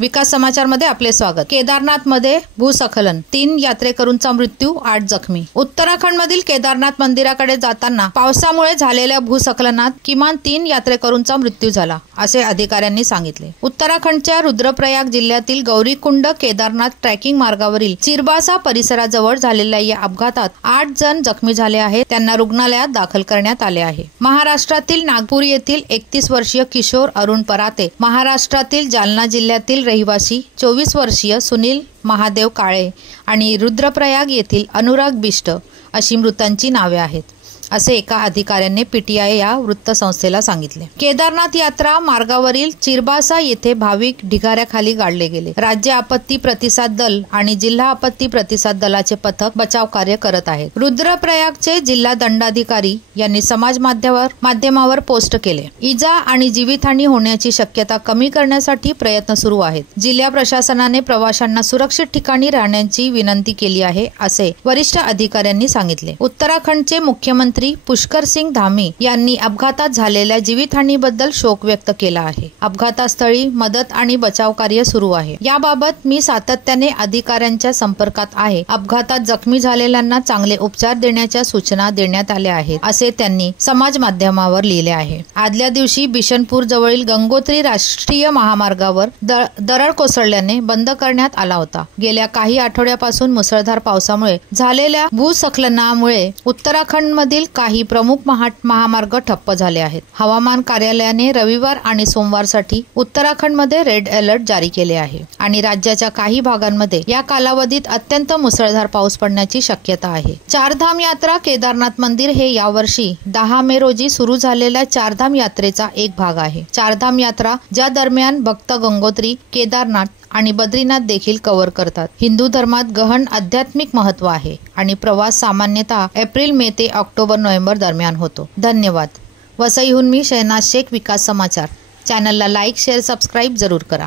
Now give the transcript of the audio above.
विकास समाचार मध्ये आपले स्वागत। केदारनाथ मध्ये भूस्खलन, 3 यात्रेकरूंचा मृत्यू, 8 जखमी। उत्तराखंड मधील केदारनाथ मंदिराकडे जाताना पावसामुळे झालेल्या भूस्खलनात किमान 3 यात्रेकरूंचा मृत्यू झाला, असे अधिकाऱ्यांनी सांगितले। उत्तराखंडच्या रुद्रप्रयाग जिल्ह्यातील गौरीकुंड केदारनाथ ट्रेकिंग मार्गावरील चिरबासा परिसराजवळ झालेल्या या अपघातात 8 जण जखमी झाले आहेत, त्यांना रुग्णालयात दाखल करण्यात आले आहे। महाराष्ट्रातील नागपूर येथील 31 वर्षीय किशोर अरुण पराते, महाराष्ट्रातील जालना जिल्ह्यातील रहिवासी 24 वर्षीय सुनील महादेव काळे आणि रुद्रप्रयाग येथील अनुराग बिष्ट अशी मृतांची नावे आहेत, असे एका अधिकाऱ्याने पीटीआय या वृत्तसंस्थेला सांगितले। केदारनाथ यात्रा मार्गावरील चिरबासा येथे भाविक ढिगाऱ्याखाली गाडले गेले। राज्य आपत्ती प्रतिसाद दल आणि जिल्हा आपत्ती प्रतिसाद दलाचे पथक बचाव कार्य करत आहेत। रुद्रप्रयागचे जिल्हा दंडाधिकारी यांनी समाज माध्यमावर पोस्ट केले। इजा आणि जीवितहानी होण्याची शक्यता कमी करण्यासाठी प्रयत्न सुरू आहेत। जिल्हा प्रशासनाने प्रवाशांना सुरक्षित ठिकाणी राहण्याची विनंती केली आहे, असे वरिष्ठ अधिकाऱ्यांनी सांगितले। उत्तराखंडचे मुख्यमंत्री पुष्कर सिंग धामी यांनी अपघातात झालेल्या जीवितहानीबद्दल शोक व्यक्त केला आहे। अपघातस्थळी मदत आणि बचाव कार्य सुरू आहे। याबाबत मी सातत्याने अधिकाऱ्यांच्या संपर्कात आहे। अपघातात जखमी झालेल्यांना चांगले उपचार देण्याच्या सूचना देण्यात आल्या आहेत, असे त्यांनी समाज माध्यमावर लिहिले आहे। आदल्या दिवशी बिशनपूर जवळील गंगोत्री राष्ट्रीय महामार्गावर दरड कोसळल्याने बंद करण्यात आला होता। गेल्या काही आठवड्यापासून मुसळधार पावसामुळे झालेल्या भूस्खलनामुळे उत्तराखंडमधील काही प्रमुख महामार्ग ठप्प झाले आहेत। हवामान कार्यालयाने रविवार आणि सोमवारसाठी उत्तराखंडमध्ये रेड अलर्ट जारी केले आहे आणि राज्याच्या काही भागांमध्ये या कालावधीत अत्यंत मुसळधार पाऊस पडण्याची शक्यता आहे। चारधाम यात्रा केदारनाथ मंदिर हे यावर्षी 10 मे रोजी सुरू झालेल्या चारधाम यात्रेचा एक भाग आहे। चारधाम यात्रा ज्या दरम्यान भक्त गंगोत्री, केदारनाथ आणि बद्रीनाथ देखील कव्हर करतात। हिंदू धर्मात गहन आध्यात्मिक महत्व आहे आणि प्रवास सामान्यतः एप्रिल मे ते ऑक्टोबर-नोव्हेंबर दरम्यान होतो। धन्यवाद। वसईहून मी शहनाज शेख, विकास समाचार। चॅनलला लाईक, शेअर, सबस्क्राईब जरूर करा।